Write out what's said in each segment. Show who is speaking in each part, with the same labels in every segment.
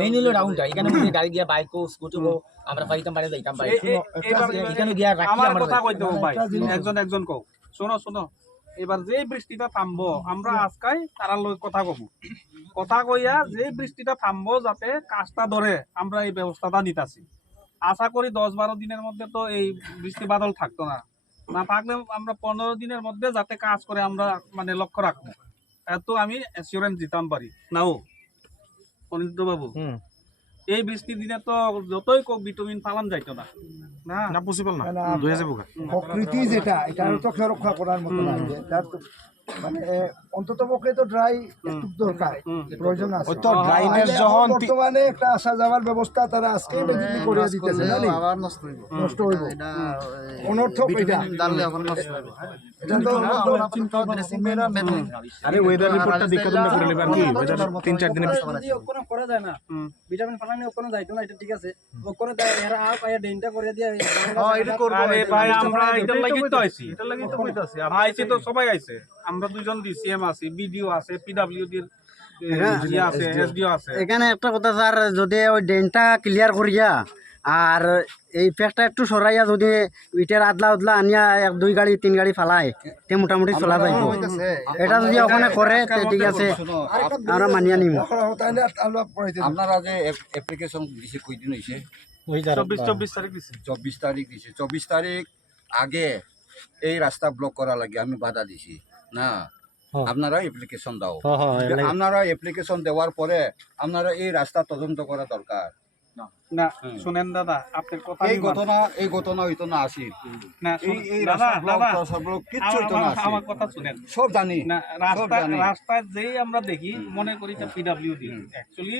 Speaker 1: Main রাউন্ডটা এখানে মধ্যে গাড়ি গিয়া বাইক ও স্কুটি ও আমরা পাইতাম পারে যাইতাম পারি
Speaker 2: এ- এ- এবার
Speaker 1: এখানে গিয়া রাখি
Speaker 2: আমার কথা
Speaker 1: যাই।
Speaker 2: কইতে ভাই একজন একজন কও। শোনো শোনো এবার যে বৃষ্টিটা থামবো আমরা আজকাই তারা লই কথা কব কথা কইয়া যে বৃষ্টিটা থামবো যাতে কাজটা ধরে আমরা এই ব্যবস্থাটা নিতাছি। আশা করি দশ বারো দিনের মধ্যে তো এই বৃষ্টি বাদল থাকতো না। না থাকলে আমরা পনেরো দিনের মধ্যে যাতে কাজ করে আমরা মানে লক্ষ্য রাখব। এত আমি অ্যাসিওরেন্স দিতাম পারি। নাও। অনিন্দ বাবু এই বৃষ্টির দিনে তো যতই কোক ভিটামিন পালন যাইতো না। না?
Speaker 3: না পসিবল না।
Speaker 4: প্রকৃতি যেটা এটা তো রক্ষা করার মতো না যে তার তো মানে অন্তত পক্ষে তো ড্রাই একটু দরকার প্রয়োজন আছে।
Speaker 3: তো ড্রাইনেস যখন
Speaker 4: বর্তমানে একটা আসা যাওয়ার ব্যবস্থা তারা আজকেই বেজিলি করে দিতেছে না নি? নষ্ট হইব। অনর্থক এটা এটা তো
Speaker 3: আরে ওয়েদার রিপোর্টটা দেখে তোমরা করে নেবে আর কি? ওয়েদার তিন চার দিনে
Speaker 5: ওখানে করা যায় না। ভিটামিন ফালানি ওখানে যাইতো না এটা ঠিক আছে। ওখানে দেয় এরা আপ আয়া ডেনটা করে দিয়ে
Speaker 2: আরে ভাই আমরা এটার লাগি তো আইছি এটার লাগি তো কইতাছি। আইছি তো সবাই আইছে। আমরা দুইজন ডিসিএম আছি বিডিও আছে পিডব্লিউডি আছে এসডিও আছে।
Speaker 6: এখানে একটা কথা স্যার যদি ওই ড্রেনটা ক্লিয়ার করিয়া আর এই পেকটা একটু সরাইয়া যদি ইটের আদলা উদলা আনিয়া এক দুই গাড়ি তিন গাড়ি ফালায় তে মোটামুটি চলা যাইব। এটা যদি ওখানে করে তে ঠিক আছে আমরা মানিয়া
Speaker 4: দিন।
Speaker 7: আপনারা যে এপ্লিকেশন দিছে কয়দিন হয়েছে
Speaker 2: চব্বিশ চব্বিশ তারিখ দিছে।
Speaker 7: চব্বিশ তারিখ দিছে। চব্বিশ তারিখ আগে এই রাস্তা ব্লক করা লাগে আমি বাধা দিছি। না? আপনারা এপ্লিকেশন দাও। আপনারা এপ্লিকেশন দেওয়ার পরে আপনারা এই রাস্তা তদন্ত করা দরকার।
Speaker 2: না শুনেন দাদা আপনার কথা
Speaker 7: এই ঘটনা এই ঘটনা হইতো না
Speaker 2: না
Speaker 7: এই এই রাস্তা ব্লক
Speaker 2: দাদা
Speaker 7: সব ব্লক কিচ্ছু হইতো না
Speaker 2: আমার- আমার কথা শুনেন।
Speaker 7: সব জানি
Speaker 2: না রাস্তা
Speaker 7: জানি।
Speaker 2: রাস্তায় যেই আমরা দেখি মনে করি যে পিডব্লিউডি অ্যাকচুয়ালি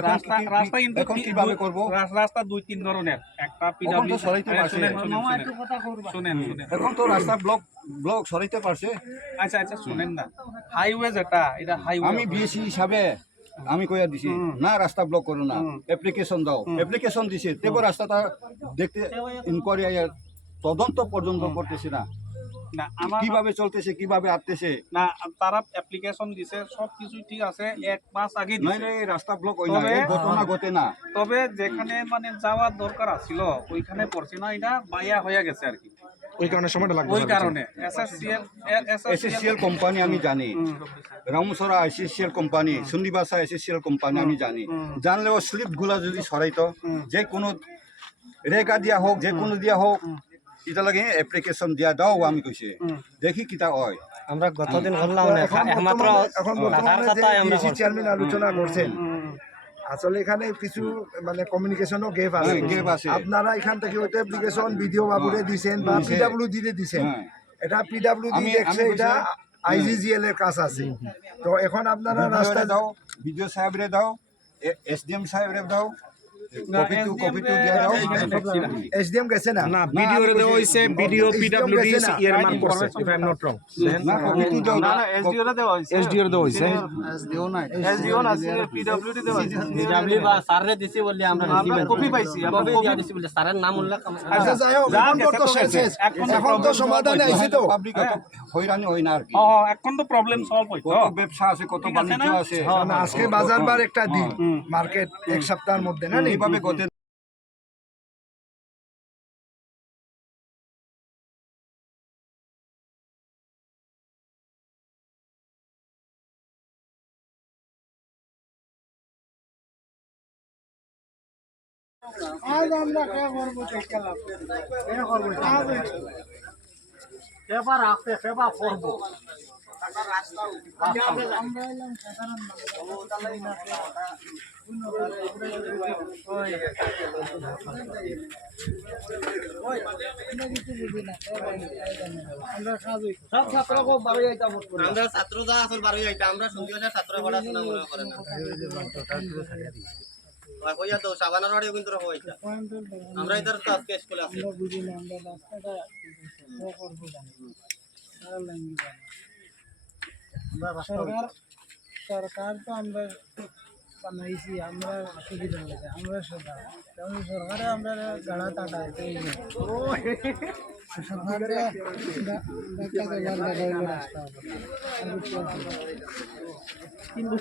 Speaker 2: রাস্তা কিন্তু
Speaker 7: এখন কীভাবে করব?
Speaker 2: রাস্তা দুই তিন ধরনের। একটা পিডব্লিউ শুনেন শুনেন শুনেন। শুনেন শুনেন।
Speaker 7: এখন তো রাস্তা ব্লক ব্লক সরাইতে পারছে।
Speaker 2: আচ্ছা আচ্ছা শুনেন না। হাইওয়ে যেটা এটা হাইওয়ে
Speaker 7: আমি বিএসসি হিসাবে আমি কইয়া দিছি না রাস্তা ব্লক করো না। অ্যাপ্লিকেশন দাও। অ্যাপ্লিকেশন দিছে। তেবো রাস্তাটা দেখতে ইনকোয়ারি তদন্ত পর্যন্ত করতেছে না।
Speaker 2: না আমার
Speaker 7: কীভাবে চলতেছে কীভাবে আসতেছে
Speaker 2: না তারা অ্যাপ্লিকেশন দিছে সব কিছু ঠিক আছে এক মাস আগে
Speaker 7: নাই
Speaker 2: দিছে
Speaker 7: রাস্তা ব্লক হয় না ঘটনা ঘটে না।
Speaker 2: তবে যেখানে মানে যাওয়ার দরকার আছিল ওইখানে পড়ছে না এটা বাইয়া হয়ে গেছে আর কি।
Speaker 3: ওই কারণে সময়টা লাগবে
Speaker 2: ওই কারণে এসএসসিএল
Speaker 7: এসএসসিএল কোম্পানি আমি জানি। রামসরা এসএসসিএল কোম্পানি সুন্দিবাসা এসএসসিএল কোম্পানি আমি জানি। জানলেও স্লিপগুলা যদি সরাইতো যে কোনো রেখা দিয়া হোক যে কোনো দিয়া হোক এটা লাগে এপ্লিকেশন দিয়া দাও আমি কইছে দেখি কিতা হয়।
Speaker 6: আমরা গতদিন করলাম
Speaker 4: তো এখন এখন বর্তমানে চেয়ারম্যান আলোচনা করছেন আসলে এখানে কিছু মানে কমিউনিকেশনও গেপ আছে।
Speaker 7: gap আছে।
Speaker 4: আপনারা এখান থেকে ওইটা অ্যাপ্লিকেশন ভিডিও বাবুরে দিছেন বা। পিডাব্লিউ দিতে দিছেন। এটা পিডাব্লিউ দি দেখছে এটা। আইজিজিএল এর কাজ আছে। তো এখন আপনারা রাস্তা
Speaker 7: দাও বিডিও সাহেবরে দাও এসডিএম সাহেবরে দাও। কপি টু কপি টু দিয়া দাও
Speaker 4: এসডিএম গেছে না
Speaker 3: না ভিডিও রে দেওয়া হইছে ভিডিও পিডব্লিউডি ইয়ার মার্ক করছে if I am not wrong
Speaker 7: না কপি টু দাও
Speaker 2: এসডিও রে দেওয়া হইছে
Speaker 3: এসডিও রে দেওয়া হইছে
Speaker 2: এসডিও না সিনিয়র পিডব্লিউডি দেওয়া হইছে
Speaker 6: ডাব্লিউ বা স্যাররে দিছি বলি আমরা
Speaker 2: আমরা কপি পাইছি আমরা
Speaker 6: কপি
Speaker 2: কপি
Speaker 6: দিছি বলি স্যারের নাম উল্লেখ
Speaker 4: আচ্ছা যাই হোক
Speaker 2: যা
Speaker 4: তো
Speaker 2: তো
Speaker 4: শেষ
Speaker 2: এখন তো
Speaker 4: এখন তো
Speaker 2: problem
Speaker 4: সমাধানে
Speaker 2: solve
Speaker 4: আইছে তো
Speaker 7: পাবলিক হয়রানি হয় না আর কি
Speaker 2: এখন তো প্রবলেম সলভ হইতো
Speaker 7: কত ব্যবসা আছে কত বাণিজ্য আছে
Speaker 4: আজকে বাজার বার একটা দিন মার্কেট এক সপ্তাহের মধ্যে না
Speaker 7: এইভাবে গতে
Speaker 6: পেপার আছে পেপার পড়ব
Speaker 5: সব ছাত্রকে বাড়ি যাইতাম
Speaker 6: আমরা ছাত্র যা আসল বারো যাইতা আমরা শুনছি না। ছাত্র পড়াশোনা তো সাবানার বাড়িও কিন্তু রকম হইতা। আমরা ইধার তো আজকে স্কুলে আছি।
Speaker 5: সরকার সরকার তো আমরা বানাইছি আমরা সুবিধা হয়েছে আমরা সরকার তেমন সরকারে আমরা গাড়া টাকা সরকারে দেখা দেওয়ার লাগাইল রাস্তা কিন্তু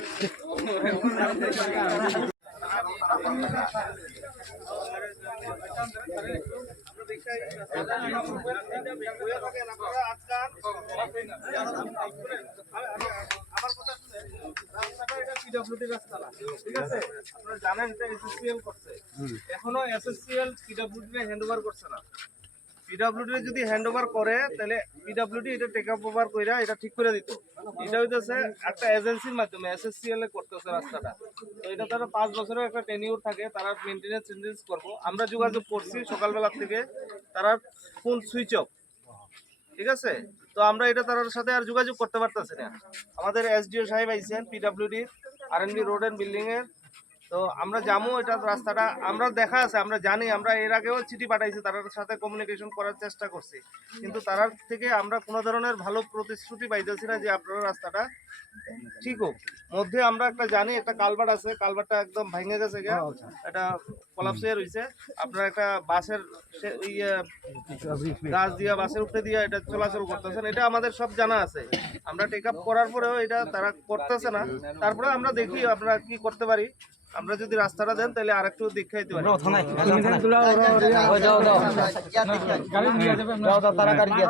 Speaker 8: আমার কথা শুনে রাস্তাটা এটা পিডব্লিউডি রাস্তা ঠিক আছে? আপনারা জানেন এটা এসএসসিএল করছে। এখনও এসএসসিএল পিডব্লিউডি করছে না। পিডব্লিউডি যদি করে তাহলে পিডব্লিউডি এটা টেক আপ ওভার কইরা এটা ঠিক করে দিত। এটা হইতেছে একটা এজেন্সির মাধ্যমে এসএসসিএল এ করতেছে রাস্তাটা। তো এটা তারা পাঁচ বছরের একটা টেনিউর থাকে তারা মেনটেনেন্স করব। আমরা যোগাযোগ করছি সকালবেলা থেকে তারা ফোন সুইচ অফ ঠিক আছে? তো আমরা এটা তার সাথে আর যোগাযোগ করতে পারতেছি না। আমাদের এসডিও সাহেব আইসেন PWD R N B road and building এর তো আমরা যাব এটা রাস্তাটা আমরা দেখা আছে আমরা জানি আমরা এর আগেও চিঠি পাঠাইছি তার সাথে কমিউনিকেশন করার চেষ্টা করছি। কিন্তু তার থেকে আমরা কোনো ধরনের ভালো প্রতিশ্রুতি পাইতেছি না যে আপনারা রাস্তাটা ঠিক হোক। মধ্যে আমরা একটা জানি একটা কালভার্ট আছে কালভার্টটা একদম ভেঙে গেছে গিয়া এটা কলাপসে রয়েছে আপনার একটা বাসের ইয়ে গাছ দিয়া বাসের উপরে দিয়ে এটা চলাচল করতেছেন এটা আমাদের সব জানা আছে। আমরা টেক আপ করার পরেও এটা তারা করতেছে না। তারপরে আমরা দেখি আমরা কি করতে পারি। আমরা যদি রাস্তাটা দেন তাহলে আর একটু দেখাইতে পারি।
Speaker 6: যাও দাও তারা গাড়ি দিয়ে